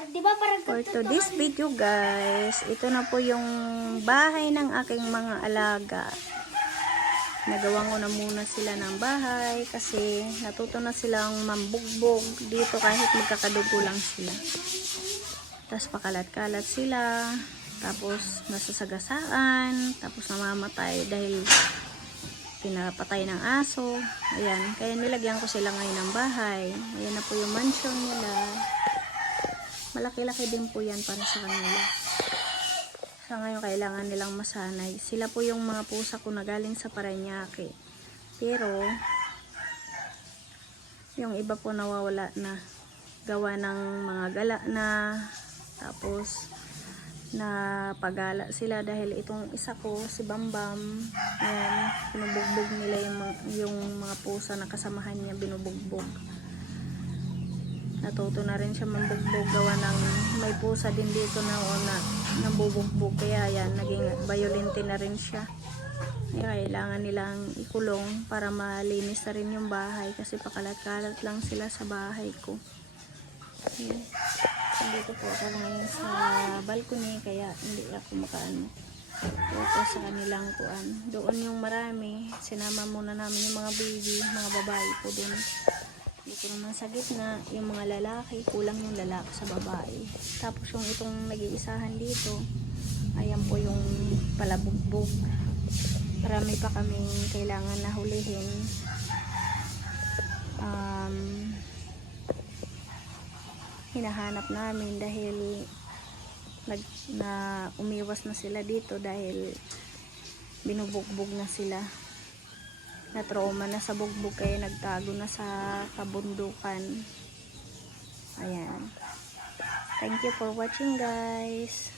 For today's video guys, ito na po yung bahay ng aking mga alaga. Nagawa ko na muna sila ng bahay kasi natuto na silang mambugbog dito kahit magkakadugo lang sila. Tapos pakalat-kalat sila, tapos nasasagasaan, tapos namamatay dahil pinapatay ng aso. Ayan, kaya nilagyan ko sila ngayon ng bahay. Ayan na po yung mansion nila. Malaki-laki din po yan para sa kanila. Sa ngayon kailangan nilang masanay. Sila po yung mga pusa ko na galing sa Parañaque. Pero yung iba po nawawala na. Gawa ng mga gala na. Tapos na pagala sila dahil itong isa ko, si Bambam, ayan, binubugbog nila yung mga pusa na kasamahan niya, binubugbog. Natuto na rin siya mambugbog gawa ng may pusa din dito na nabubugbog, kaya yan, naging violente na rin siya. Kaya kailangan nilang ikulong para malinis na rin yung bahay kasi pakalat-kalat lang sila sa bahay ko. Ayan. Dito po ako ngayon sa balcony kaya hindi ako makaano. Dito sa kanilang kuan. Doon yung marami. Sinama muna namin yung mga baby, mga babae po doon. Dito naman sa gitna, yung mga lalaki, kulang yung lalaki sa babae. Tapos yung itong nag-iisahan dito, ayan po yung palabugbog. Marami pa kaming kailangan na hulihin. Hinahanap namin dahil umiwas na sila dito dahil binubugbog na sila, na trauma na sa bugbog kaya nagtago na sa kabundukan. Ayan, thank you for watching guys.